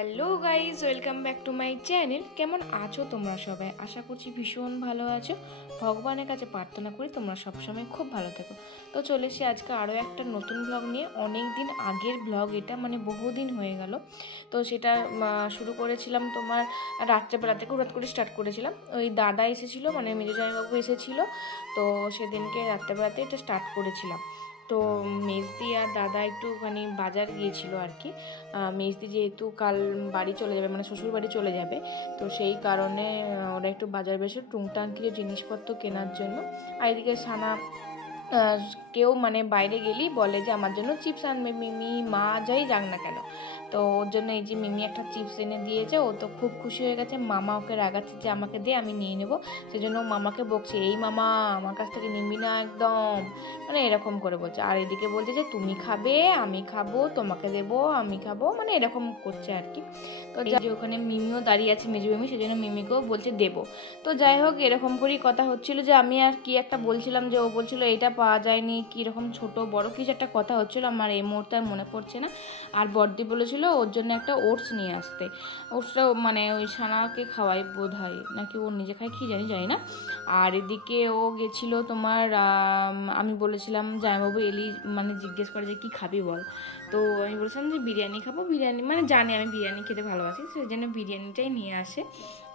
Hello guys, welcome back to my channel. কেমন আছো তোমরা সবাই? আশা করছি ভীষণ ভালো আছো। ভগবানের কাছে প্রার্থনা করি তোমরা সবসময় খুব ভালো থেকো। তো চলে এসেছি আজকে আরও একটা নতুন ব্লগ নিয়ে। অনেক দিন আগের ব্লগ এটা, মানে বহুদিন হয়ে গেল। তো সেটা শুরু করেছিলাম তোমার রাত্রেবেলা থেকে, হঠাৎ করে স্টার্ট করেছিলাম। ওই দাদা এসেছিলো, মানে মেজো জামাইবাবু এসেছিলো। তো সেদিনকে রাত্রেবেলাতে এটা স্টার্ট করেছিলাম। তো মেজদি আর দাদা একটুখানি বাজার গিয়েছিল আর কি। মেজদি যেহেতু কাল বাড়ি চলে যাবে, মানে শ্বশুর বাড়ি চলে যাবে, তো সেই কারণে ওরা একটু বাজার বেশি টুংটাং কিছু জিনিসপত্র কেনার জন্য। আর এদিকে সানা কেউ মানে বাইরে গেলেই বলে যে আমার জন্য চিপস আনবে মিমি, মা যাই যাক না কেন। তো ওর জন্য এই যে মিমি একটা চিপস এনে দিয়েছে, ও তো খুব খুশি হয়ে গেছে। মামা ওকে রাগাচ্ছে যে আমাকে দে, আমি নিয়ে নেবো। সেজন্য মামাকে বকছে, এই মামা আমার কাছ থেকে নিবি না একদম, মানে এরকম করে বলছে। আর এদিকে বলছে যে তুমি খাবে, আমি খাবো, তোমাকে দেবো, আমি খাবো, মানে এরকম করছে আর কি। তো যে ওখানে মিমিও দাঁড়িয়ে আছে, মেজু মিমি, সেজন্য মিমিকেও বলছে দেবো। তো যাই হোক, এরকম করেই কথা হচ্ছিল। যে আমি আর কি একটা বলছিলাম, যে ও বলছিল এইটা পাওয়া যায়নি, কীরকম ছোট বড় কিছু একটা কথা হচ্ছিল, আমার এই মুহূর্তে আর মনে পড়ছে না। আর বড়দি বলেছিল ওর জন্য একটা ওটস নিয়ে আসতে। ওটসটা মানে ওই সানাকে খাওয়াই বোধ হয়, নাকি ও নিজে খায় কি জানি না। আর এদিকে ও গেছিল তোমার, আমি বলেছিলাম জামাইবাবু এলি মানে জিজ্ঞেস করে যে কী খাবি বল। তো আমি বলেছিলাম যে বিরিয়ানি খাবো, বিরিয়ানি মানে জানি আমি বিরিয়ানি খেতে ভালোবাসি, সেই জন্য বিরিয়ানিটাই নিয়ে আসে।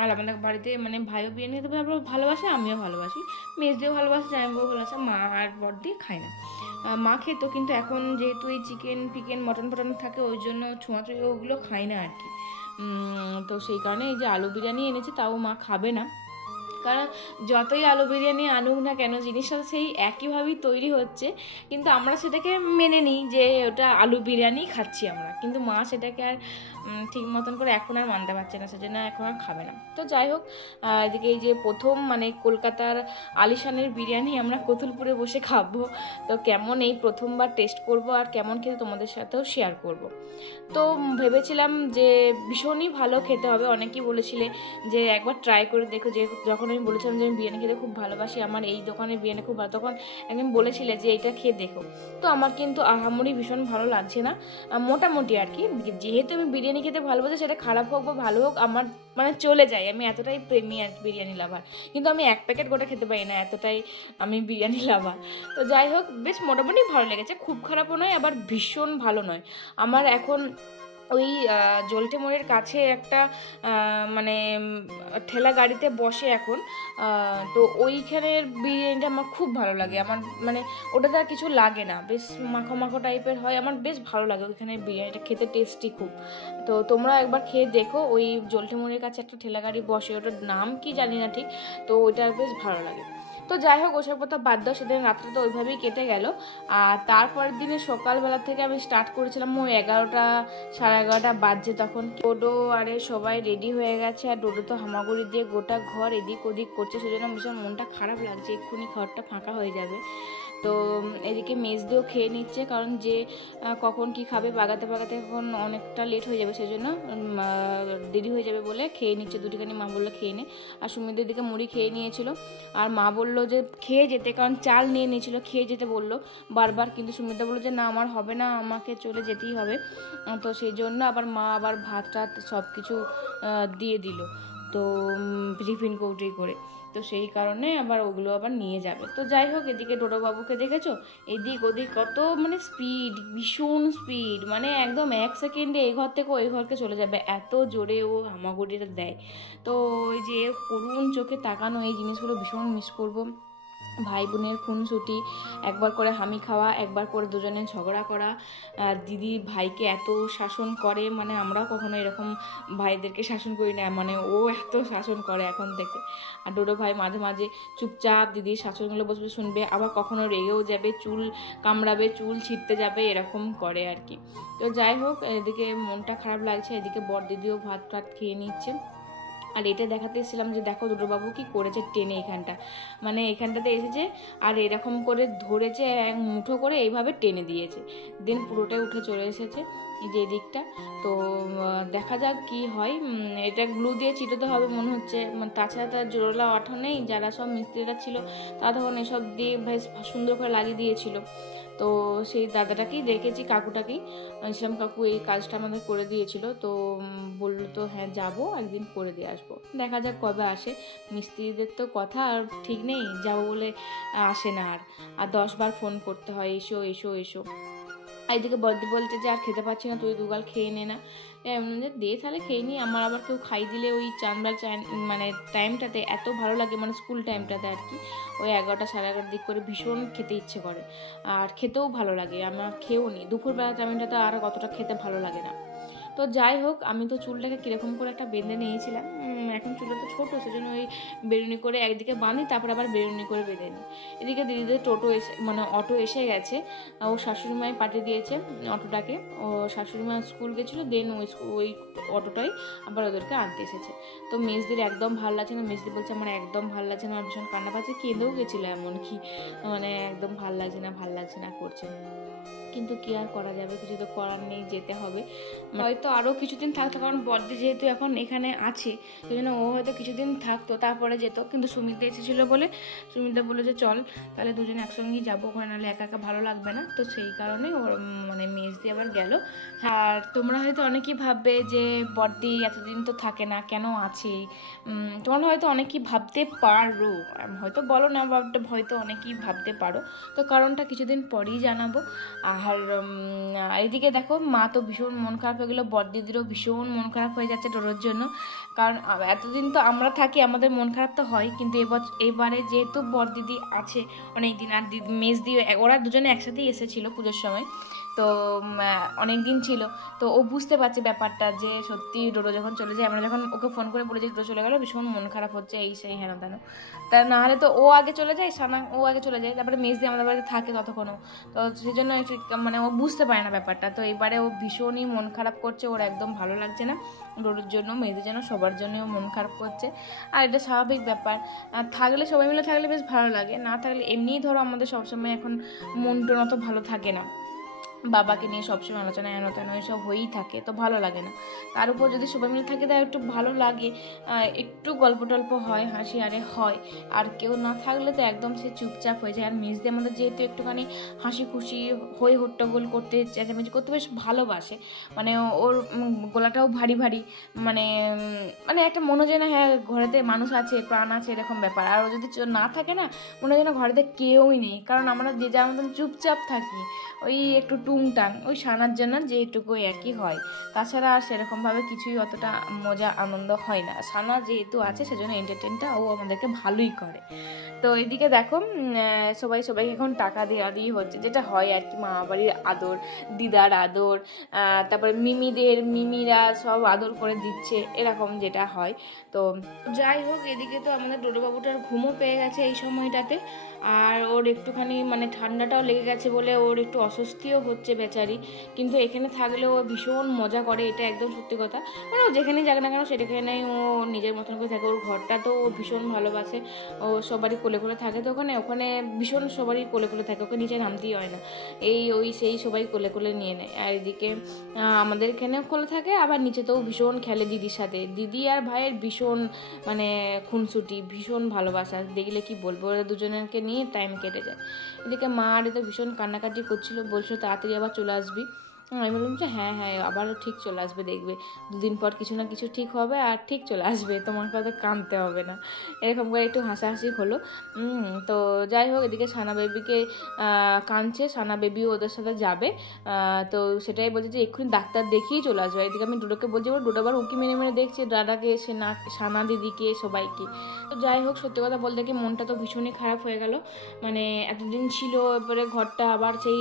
আর আমাদের বাড়িতে মানে ভাইও বিরিয়ানি খেতে ভালোবাসে, আমিও ভালোবাসি, মেজদিও ভালোবাসে, জামাইবাবু ভালোবাসে, মা আর বড়দি খায় না। মা খেত, কিন্তু এখন যেহেতু এই চিকেন ফিকেন মটন ফটন থাকে, ওই জন্য ছোঁয়াছুঁয়ি ওগুলো খায় না আর কি। তো সেই কারণে এই যে আলু বিরিয়ানি এনেছে, তাও মা খাবে না। কারণ যতই আলু বিরিয়ানি আনুক না কেন, জিনিসটা সেই একইভাবেই তৈরি হচ্ছে, কিন্তু আমরা সেটাকে মেনে নিই যে ওটা আলু বিরিয়ানি খাচ্ছি আমরা, কিন্তু মা সেটাকে আর ঠিক মতন করে এখন আর মানতে পারছে না, সেজন্য এখন আর খাবে না। তো যাই হোক, এদিকে এই যে প্রথম মানে কলকাতার আলিশানের বিরিয়ানি আমরা কতুলপুরে বসে খাবো। তো কেমন এই প্রথমবার টেস্ট করব, আর কেমন খেতে তোমাদের সাথেও শেয়ার করব। তো ভেবেছিলাম যে ভীষণই ভালো খেতে হবে। অনেকেই বলেছিলে যে একবার ট্রাই করে দেখো, যে যখন আমি বলেছিলাম যে আমি বিরিয়ানি খেতে খুব ভালোবাসি, আমার এই দোকানের বিরিয়ানি খুব ভালো, তখন একদিন বলেছিলে যে এটা খেয়ে দেখো। তো আমার কিন্তু আহামরি ভীষণ ভালো লাগছে না, মোটামুটি আর কি। যেহেতু আমি বিরিয়ানি খেতে ভালোবাসি, সেটা খারাপ হোক বা ভালো হোক আমার মানে চলে যায়, আমি এতটাই প্রেমী আর বিরিয়ানি লাভার। কিন্তু আমি এক প্যাকেট গোটা খেতে পারি না, এতটাই আমি বিরিয়ানি লাভার। তো যাই হোক, বেশ মোটামুটি ভালো লেগেছে, খুব খারাপও নয় আবার ভীষণ ভালো নয়। আমার এখন ওই জলটে মোড়ের কাছে একটা মানে ঠেলা গাড়িতে বসে এখন, তো ওইখানের বিরিয়ানিটা আমার খুব ভালো লাগে। আমার মানে ওটাতে আর কিছু লাগে না, বেশ মাখো মাখো টাইপের হয়, আমার বেশ ভালো লাগে ওইখানের বিরিয়ানিটা খেতে, টেস্টি খুব। তো তোমরা একবার খেয়ে দেখো, ওই জলটে মোড়ের কাছে একটা ঠেলা গাড়ি বসে, ওটার নাম কি জানি না ঠিক, তো ওইটা বেশ ভালো লাগে। তো যাই হোক, ওসব কথা বাদ দাও, সেদিন রাত্রে তো ওইভাবেই কেটে গেল। আর তারপরের দিনে সকালবেলা থেকে আমি স্টার্ট করেছিলাম, ওই 11টা 11:30 বাজছে তখন। ডোডো আরে সবাই রেডি হয়ে গেছে, আর ডোডো তো হামাগুড়ি দিয়ে গোটা ঘর এদিক ওদিক করছে, সেজন্য ভীষণ মনটা খারাপ লাগছে, এক্ষুনি ঘরটা ফাঁকা হয়ে যাবে। তো এদিকে মেজদিও খেয়ে নিচ্ছে, কারণ যে কখন কি খাবে বাগাতে বাগাতে এখন অনেকটা লেট হয়ে যাবে, সেজন্য দেরি হয়ে যাবে বলে খেয়ে নিচ্ছে দুটিখানি। মা বললো খেয়ে নে, আর সুমিদের দিকে মুড়ি খেয়ে নিয়েছিল। আর মা বললো যে খেয়ে যেতে, কারণ চাল নিয়ে নিয়েছিল, খেয়ে যেতে বললো বারবার, কিন্তু সুমিতা বললো যে না আমার হবে না, আমাকে চলে যেতেই হবে। তো সেই জন্য আবার মা আবার ভাত টাত সব কিছু দিয়ে দিল, তো টিফিন কৌটোই করে। তো সেই কারণে আবার ওগুলো আবার নিয়ে যাবে। তো যাই হোক, এদিকে ডোডোবাবুকে দেখেছো, এদিক ওদিক কত মানে স্পিড, ভীষণ স্পিড, মানে একদম 1 সেকেন্ডে এই ঘর থেকে ওই ঘরকে চলে যাবে, এত জোরে ও হামাগুড়িটা দেয়। তো ওই যে করুণ চোখে তাকানো, এই জিনিসগুলো ভীষণ মিস করবো। ভাই বোনের খুনসুটি, একবার করে হামি খাওয়া, একবার করে দুজনে ঝগড়া করা, দিদি ভাইকে এত শাসন করে, মানে আমরাও কখনো এরকম ভাইদেরকে শাসন করি না, মানে ও এত শাসন করে এখন থেকে। আর ডোডো ভাই মাঝে মাঝে চুপচাপ দিদির শাসনগুলো বসে শুনবে, আবার কখনো রেগেও যাবে, চুল কামড়াবে, চুল ছিঁড়তে যাবে, এরকম করে আর কি। তো যাই হোক, এদিকে মনটা খারাপ লাগছে, এদিকে বর দিদিও ভাত টাত খেয়ে নিচ্ছে। আর এটা দেখাতে এসেছিলাম যে দেখো ডোডোবাবু কি করেছে, টেনে এখানটা, মানে এখানটাতে এসেছে আর এরকম করে ধরেছে, এক মুঠো করে এইভাবে টেনে দিয়েছে, দেন পুরোটাই উঠে চলে এসেছে এই যে দিকটা। তো দেখা যাক কি হয়। এটা গ্লু দিয়ে চিটোতে হবে মনে হচ্ছে, তাছাড়া তার জোড়লা অঠা নেই, যারা সব মিস্ত্রিরা ছিল তারা তখন এসব দিয়ে বেশ সুন্দর করে লাগিয়ে দিয়েছিল। তো সেই দাদাটাকেই দেখেছি, কাকুটাকেই ইসলাম কাকু এই কাজটা আমাদের করে দিয়েছিল। তো বললো তো হ্যাঁ যাবো, একদিন করে দিয়ে আসবো, দেখা যাক কবে আসে। মিস্ত্রিদের তো কথা আর ঠিক নেই, যাবো বলে আসে না, আর 10 বার ফোন করতে হয় এসো এসো এসো। এইদিকে বর্দি বলছে যে আর খেতে পাচ্ছি না, তুই দুগাল খেয়ে নে না। যে দে তাহলে খেয়ে নিই। আমার আবার কেউ খাই দিলে ওই চানবার মানে টাইমটাতে এত ভালো লাগে, মানে স্কুল টাইমটাতে আর কি, ওই 11টা সাড়ে 11টার দিক করে ভীষণ খেতে ইচ্ছে করে, আর খেতেও ভালো লাগে। আমার খেয়েও নিই দুপুরবেলা টাইমটাতে, আর অতটা খেতে ভালো লাগে না। তো যাই হোক, আমি তো চুলটাকে কীরকম করে একটা বেঁধে নিয়েছিলাম, এখন চুলটা তো ছোটো, সেজন্য ওই বেরুনি করে একদিকে বাঁধি, তারপর আবার বেরুনি করে বেঁধে নিই। এদিকে দিদিদের টোটো এসে মানে অটো এসে গেছে, ও শাশুড়িমাই পাঠিয়ে দিয়েছে অটোটাকে। ও শাশুড়িমা স্কুল গেছিলো, দেন ওই অটোটাই আবার ওদেরকে আনতে এসেছে। তো মেজদির একদম ভালো লাগছে না, মেজদি বলছে আমার একদম ভালো লাগছে না, আর ভীষণ কান্না পাচ্ছে, কেঁদেও গেছিলো এমনকি, মানে একদম ভাল লাগছে না করছে। কিন্তু কি আর করা যাবে, কিছু তো করার নেই, যেতে হবে। হয়তো আরও কিছুদিন থাকতো, কারণ বর্দি যেহেতু এখন এখানে আছে, সেই জন্য ও হয়তো কিছুদিন থাকতো, তারপরে যেত। কিন্তু সুমিতা এসেছিলো বলে সুমিতা বললো যে চল তাহলে দুজনে একসঙ্গেই যাবো, ওখানে নাহলে একা একা ভালো লাগবে না। তো সেই কারণে ওর মানে মেজদি আবার গেল। আর তোমরা হয়তো অনেকেই ভাববে যে বর্দি এতদিন তো থাকে না, কেন আছে? তোমরা হয়তো অনেকেই ভাবতে পারো, হয়তো বলো না, হয়তো অনেকেই ভাবতে পারো। তো কারণটা কিছুদিন পরেই জানাবো। আর এদিকে দেখো, মা তো ভীষণ মন খারাপ হয়ে গেলো, বড়দিদিরও ভীষণ মন খারাপ হয়ে যাচ্ছে ডোরোর জন্য। কারণ এতদিন তো আমরা থাকি, আমাদের মন খারাপ তো হয়, কিন্তু এবারে যেহেতু বড়দিদি আছে অনেক দিন, আর মেজদি, ওরা দুজনে একসাথেই এসেছিলো পুজোর সময়, তো অনেক দিন ছিল। তো ও বুঝতে পারছে ব্যাপারটা, যে সত্যি ডোরো যখন চলে যায়, আমরা যখন ওকে ফোন করে বলে যে ডোরো চলে গেলো, ভীষণ মন খারাপ হচ্ছে, এই সেই হেন তেন। তা নাহলে তো ও আগে চলে যায়, ও আগে চলে যায়, তারপরে মেজদি আমাদের বাড়িতে থাকে ততক্ষণও। তো সেই জন্য মানে ও বুঝতে পারে না ব্যাপারটা। তো এবারে ও ভীষণই মন খারাপ করছে, ওর একদম ভালো লাগছে না, ডোরোর জন্য, মেয়েদের জন্য, সবার জন্যই ও মন খারাপ করছে। আর এটা স্বাভাবিক ব্যাপার, থাকলে সবাই মিলে থাকলে বেশ ভালো লাগে, না থাকলে এমনিই ধরো আমাদের সবসময় এখন মন টোন অত ভালো থাকে না, বাবাকে নিয়ে সবসময় আলোচনা এন তেন এসব হয়েই থাকে, তো ভালো লাগে না। তার উপর যদি সবাই মিলে থাকে তাহলে একটু ভালো লাগে, একটু গল্প টল্প হয়, হাসি আরে হয়। আর কেউ না থাকলে তো একদম সে চুপচাপ হয়ে যায়। আর মেজদি আমাদের যেহেতু একটুখানি হাসি খুশি হই হট্টগোল করতে, চেঁচামেচি করতে বেশ ভালোবাসে, মানে ওর গলাটাও ভারী ভারী, মানে মানে একটা মনে হয় না হ্যাঁ ঘরেতে মানুষ আছে, প্রাণ আছে, এরকম ব্যাপার। আর ও যদি না থাকে না, মনে হয় না ঘরেতে কেউই নেই, কারণ আমরা যে যার মতন চুপচাপ থাকি, ওই একটু টুংটাং, ওই সানার জন্য যেটুকু একই হয়, তাছাড়া আর সেরকমভাবে কিছুই অতটা মজা আনন্দ হয় না। সানা যেহেতু আছে সেজন্য এন্টারটেনটা ও আমাদেরকে ভালোই করে। তো এদিকে দেখো, সবাই এখন টাকা দেওয়া দিয়ে হচ্ছে, যেটা হয় আর কি, মামা বাড়ির আদর, দিদার আদর, তারপরে মিমিরা সব আদর করে দিচ্ছে, এরকম যেটা হয়। তো যাই হোক, এদিকে তো আমাদের ডোডোবাবুটার ঘুমও পেয়ে গেছে এই সময়টাতে, আর ওর একটুখানি মানে ঠান্ডাটাও লেগে গেছে বলে ওর একটু অস্বস্তিও হচ্ছে বেচারি। কিন্তু এখানে থাকলেও ও ভীষণ মজা করে, এটা একদম সত্যি কথা। মানে ও যেখানেই যাক না কেন সেখানেই ও নিজের মতন করে থাকে, ওর ঘরটা তো ও ভীষণ ভালোবাসে, ও সবারই কোলে কোলে থাকে, তো ওখানে ভীষণ সবারই কোলে কোলে থাকে, ওকে নিচে নামতেই হয় না, ওই সেই সবাই কোলে কোলে নিয়ে নেয়। আর এদিকে আমাদের এখানেও কোলে থাকে, আবার নিচেতেও ভীষণ খেলে দিদির সাথে, দিদি আর ভাইয়ের ভীষণ মানে খুনসুটি, ভীষণ ভালোবাসা, দেখলে কি বলবো, ওরা দুজনকে নিয়ে টাইম কেটে যায়। এদিকে মা আর তো ভীষণ কান্নাকাটি করছিল, বলছিল তাড়াতাড়ি আবার চলে আসবি। আমি বললাম যে হ্যাঁ আবারও ঠিক চলে আসবে, দেখবে 2 দিন পর কিছু না কিছু ঠিক হবে, আর ঠিক চলে আসবে, তোমার কথা কাঁদতে হবে না, এরকম করে একটু হাসাহাসি হলো। তো যাই হোক, এদিকে সানা বেবিকে কাঁদছে, সানা বেবিও ওদের সাথে যাবে, তো সেটাই বলছে যে এক্ষুনি ডাক্তার দেখিয়েই চলে আসবে। এদিকে আমি ডোডোকে বলছি, ডোডো আবার উঁকি মেরে মেরে দেখছি দাদাকে, সানা দিদিকে, সবাইকে। তো যাই হোক, সত্যি কথা বলতে কি মনটা তো ভীষণই খারাপ হয়ে গেল, মানে এতদিন ছিল, এবারে ঘরটা আবার সেই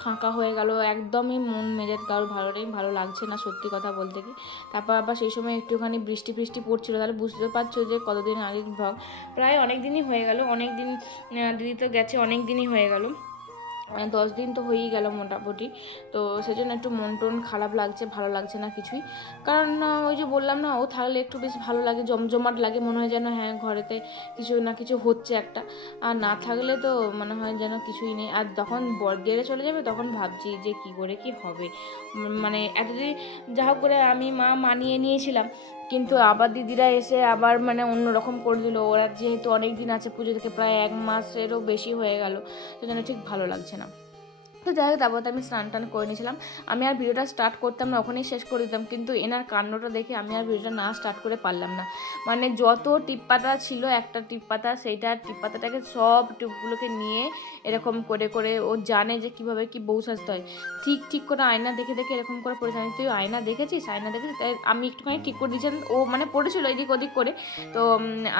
ফাঁকা হয়ে গেল, একদমই মন মেজাজ কারোর ভালো লাগছে না, সত্যি কথা বলতে কি। তারপর আবার সেই সময় একটুখানি বৃষ্টি পড়ছিল, তাহলে বুঝতে পারছো যে কতদিন আগে ভ্লগ, প্রায় অনেক দিনই হয়ে গেল, অনেক দিন দিদি তো গেছে, অনেক দিনই হয়ে গেল, 10 দিন তো হয়েই গেল মোটামুটি। তো সেজন্য একটু মন টন খারাপ লাগছে, ভালো লাগছে না কিছুই, কারণ ওই যে বললাম না, ও থাকলে একটু বেশ ভালো লাগে, জমজমাট লাগে, মনে হয় যেন হ্যাঁ ঘরেতে কিছু না কিছু হচ্ছে একটা, আর না থাকলে তো মনে হয় যেন কিছুই নেই। আর যখন বর্গেরে চলে যাবে তখন ভাবছি যে কি করে কি হবে, মানে এতদিন যা হোক করে আমি মানিয়ে নিয়েছিলাম, কিন্তু আবার দিদিরা এসে আবার মানে অন্যরকম করে দিল, ওরা যেহেতু অনেক দিন আছে পুজো থেকে, প্রায় 1 মাসেরও বেশি হয়ে গেল, সেজন্য ঠিক ভালো লাগছে না। তো যাই হোক তারপর আমি স্নান টান করে নিয়েছিলাম। আমি আর ভিডিওটা স্টার্ট করতাম না, ওখানেই শেষ করে দিতাম, কিন্তু এনার কাণ্ডটা দেখে আমি আর ভিডিওটা না স্টার্ট করে পারলাম না। মানে যত টিপ পাতা ছিল, একটা টিপ পাতা, সেইটা টিপ পাতাটাকে সব টিপগুলোকে নিয়ে এরকম করে করে ও জানে যে কীভাবে কি বউ সাজতে হয়। ঠিক করে আয়না দেখে দেখে এরকম করে পড়েছে। তুই আয়না দেখেছিস? তাই আমি একটুখানি ঠিক করে দিয়েছিলাম, ও মানে পড়েছিল এদিক ওদিক করে, তো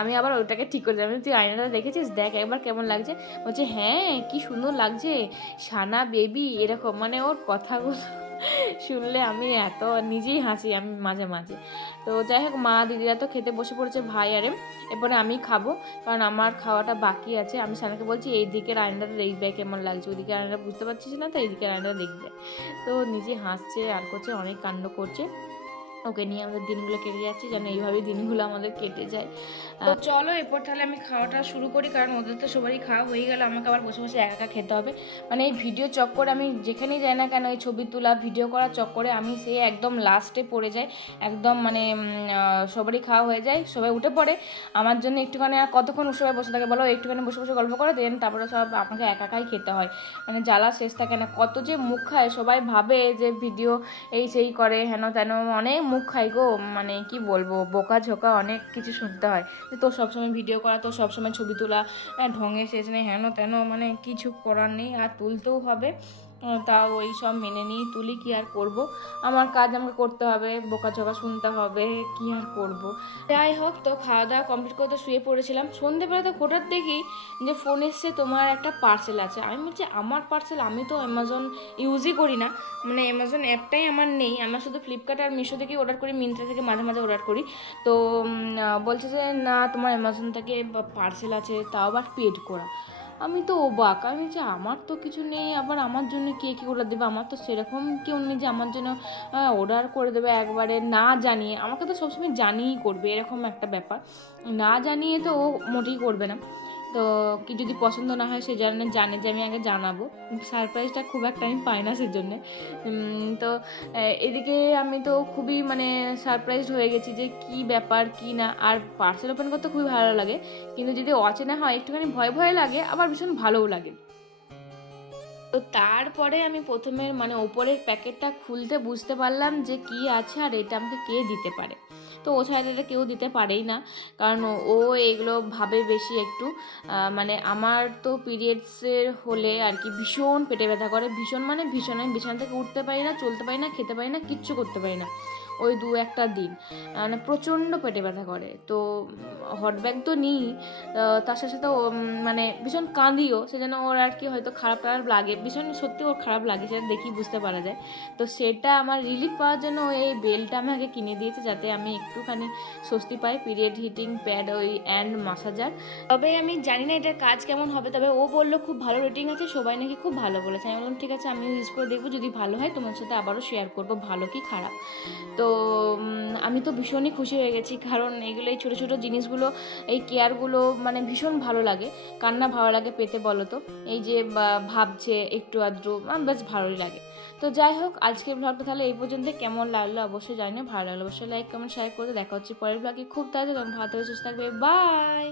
আমি আবার ওটাকে ঠিক করে দিলাম, তুই আয়নাটা দেখেছিস, দেখ একবার কেমন লাগছে। বলছে হ্যাঁ কি সুন্দর লাগছে সানা বেবি, এরকম মানে ওর কথাগুলো শুনলে আমি এত নিজেই হাসি আমি মাঝে মাঝে। তো যাই হোক মা দিদিরা তো খেতে বসে পড়েছে, ভাই আরে, এরপরে আমি খাবো, কারণ আমার খাওয়াটা বাকি আছে। আমি সানাকে বলছি এই দিকের আয়নাটা দেখবে কেমন লাগছে, ওইদিকে আয়নাটা বুঝতে পারছিস না, তো এইদিকের আয়নাটা দেখবে। তো নিজে হাসছে আর করছে, অনেক কাণ্ড করছে। ওকে নিয়ে আমাদের দিনগুলো কেটে যাচ্ছে, যেন এইভাবেই দিনগুলো আমাদের কেটে যায়। চলো এরপর তাহলে আমি খাওয়াটা শুরু করি, কারণ ওদের তো সবারই খাওয়া হয়ে গেল, আমাকে আবার বসে বসে একা একা খেতে হবে। মানে এই ভিডিও চক্করে আমি যেখানেই যাই না কেন, এই ছবি তোলা ভিডিও করার চক্করে আমি সেই একদম লাস্টে পড়ে যাই, একদম মানে সবারই খাওয়া হয়ে যায়, সবাই উঠে পড়ে, আমার জন্য একটুখানি আর কতক্ষণ সবাই বসে থাকে বলো, একটুখানি বসে বসে গল্প করে দেন, তারপরে সব আমাকে একা একাই খেতে হয়। মানে জ্বালা শেষ থাকে না, কত যে মুখ খায়, সবাই ভাবে যে ভিডিও এই সেই করে হেন তেন, অনেক মুখ খাই গো, মানে কি বলবো, বোকা ঝোকা অনেক কিছু শুনতে হয়, যে তোর সবসময় ভিডিও করা, তোর সবসময় ছবি তোলা, ঢঙে শেষ নেই হেন তেন, মানে কিছু করার নেই, আর তুলতেও হবে, তা ওই সব মেনে নিয়েই তুলি, কি আর করব, আমার কাজ আমাকে করতে হবে, বোকাঝোকা শুনতে হবে, কি আর করব। যাই হোক, তো খাওয়া দাওয়া কমপ্লিট করতে শুয়ে পড়েছিলাম। সন্ধ্যেবেলা তো হঠাৎ দেখি যে ফোন এসছে, তোমার একটা পার্সেল আছে। আমি বলছি আমার পার্সেল, আমি তো অ্যামাজন ইউজই করি না, মানে অ্যামাজন অ্যাপটাই আমার নেই, আমরা শুধু ফ্লিপকার্ট আর মিশো থেকে অর্ডার করি, মিন্ত্রা থেকে মাঝে মাঝে অর্ডার করি। তো বলছে যে না তোমার অ্যামাজন থেকে পার্সেল আছে, তাও আবার পেড করা। আমি তো অবাক, আমি বলছি আমার তো কিছু নেই, আবার আমার জন্য কে কী অর্ডার দেবে, আমার তো সেরকম কেউ নেই যে আমার জন্য অর্ডার করে দেবে একবারে না জানিয়ে। আমাকে তো সবসময় জানিয়েই করবে, এরকম একটা ব্যাপার, না জানিয়ে তো ও মোটেই করবে না। তো কি যদি পছন্দ না হয়, সে জানে যে আমি আগে জানাবো, সারপ্রাইজটা খুব একটা আমি পাই না সেজন্যে। তো এদিকে আমি তো খুবই মানে সারপ্রাইজড হয়ে গেছি যে কি ব্যাপার কি না। আর পার্সেল ওপেন করতে খুবই ভালো লাগে, কিন্তু যদি অচেনা হয় একটুখানি ভয় ভয় লাগে, আবার ভীষণ ভালোও লাগে। তো তারপরে আমি প্রথমে মানে ওপরের প্যাকেটটা খুলতে বুঝতে পারলাম যে কি আছে, আর এটা আমাকে কে দিতে পারে। তো ও ছাড়া এটা কেউ দিতে পারেই না, কারণ ও এগুলো ভাবে বেশি একটু। মানে আমার তো পিরিয়ডসের হলে আর কি ভীষণ পেটে ব্যথা করে, ভীষণ মানে ভীষণ, আমি বিছানা থেকে উঠতে পারি না, চলতে পারি না, খেতে পারি না, কিচ্ছু করতে পারি না ওই 2-1 দিন, মানে প্রচণ্ড পেটে ব্যথা করে। তো হট ব্যাগ তো নিই, তার সাথে সাথে মানে ভীষণ কাঁদিও, সেজন্য ওর আর কি হয়তো খারাপ লাগে, ভীষণ সত্যি ওর খারাপ লাগে, সেটা দেখি বুঝতে পারা যায়। তো সেটা আমার রিলিফ পাওয়ার জন্য এই বেলটা আমাকে কিনে দিয়েছে, যাতে আমি একটুখানি স্বস্তি পাই, পিরিয়ড হিটিং প্যাড ওই অ্যান্ড মাসাজার। তবে আমি জানি না এটার কাজ কেমন হবে, তবে ও বললো খুব ভালো রেটিং আছে, সবাই নাকি খুব ভালো বলেছে। আমি বললাম ঠিক আছে, আমি ইউজ করে দেখবো, যদি ভালো হয় তোমার সাথে আবারও শেয়ার করবো ভালো কি খারাপ। তো আমি তো ভীষণই খুশি হয়ে গেছি, কারণ এইগুলো এই ছোটো ছোটো জিনিসগুলো, এই কেয়ারগুলো মানে ভীষণ ভালো লাগে, কান্না ভালো লাগে পেতে বলো তো, এই যে ভাবছে একটু আদ্রু বেশ ভালোই লাগে। তো যাই হোক, আজকের ব্লগটা তাহলে এই পর্যন্ত, কেমন লাগলো অবশ্যই জানি, ভালো লাগলো অবশ্যই লাইক কমেন্ট শেয়ার করতে। দেখা হচ্ছে পরের ব্লগে খুব তাড়াতাড়ি, ভালো থাকবে সুস্থ থাকবে, বাই।